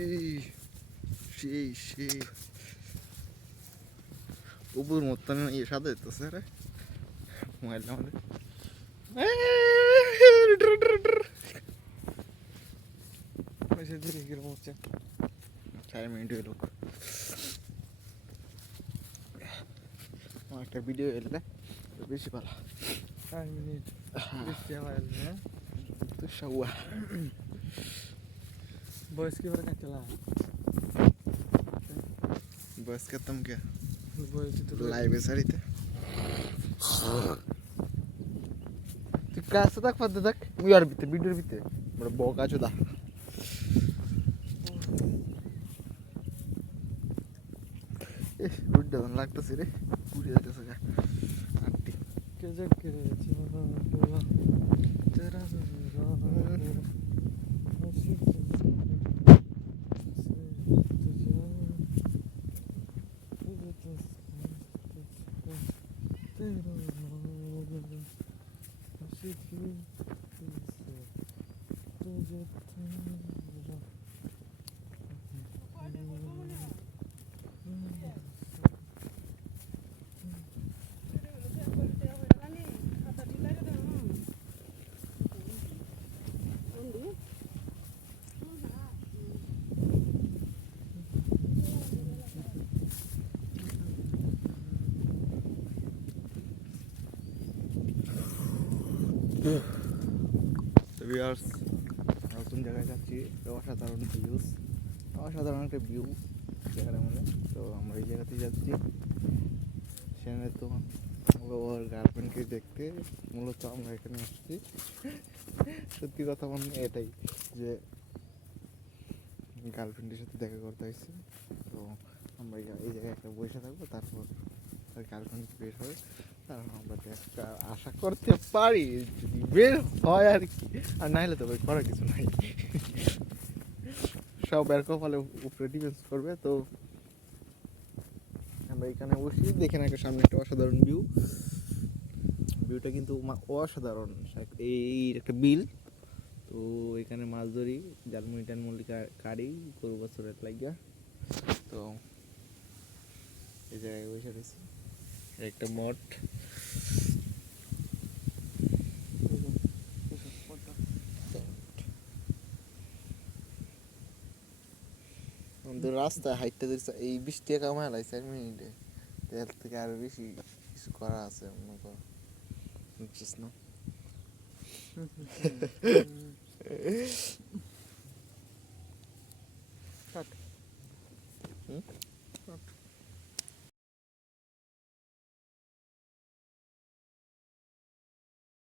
এই সেই সেই উপর মতন ইয়ে সাদা হইতেছে রে মোবাইল আমাদের চার মিনিট হইল আমার একটা ভিডিও এলে বেশি ভালো 5 মিনিট বেশি আওয়াজ না তো শাওয়া বয়স কি বড় কাটলা बस खत्म क्या বয়স তো लाइव है सारी थे तू कैसे तक फद तक यार बीते वीडियो बीते बड़ा बोका चुदा ए रुड डाउन लगता सिरे पूरी जाते सका आंटी के जग करे तेरा তো ভিউয়ার্স নতুন জায়গায় যাচ্ছি অসাধারণ ভিউজ অসাধারণ একটা ভিউ জায়গাটা মানে তো আমরা এই জায়গাতেই যাচ্ছি সেখানে তো ওর গার্লফ্রেন্ডকে দেখতে মূলত আমরা এখানে আসছি সত্যি কথা মানে এটাই যে গার্লফ্রেন্ডের সাথে দেখা করতে আসছি তো আমরা এই জায়গায় একটা বসে থাকবো তারপর তার গার্লফ্রেন্ড বের হবে তারপর আমরা দেখা আশা করতে পারি যদি বের হয় আর কি আর না হলে তো ভাই করার কিছু নাই সব এর কপালে উপরে ডিপেন্ড করবে তো আমরা এখানে বসি দেখেন একটা সামনে একটা অসাধারণ ভিউটা কিন্তু অসাধারণ এই একটা বিল তো এখানে মাছ ধরি জালমুড়ি টালমুড়ি কারি গরু বছরের লাগিয়া তো এই জায়গায় বসে রয়েছি একটা মঠ রাস্তায় হাইটটা এই 20 টাকা কামাই লাগছে 4 মিনিটে এর থেকে আরো বেশি কিছু করা আছে মনে করো বুঝছিস না কাট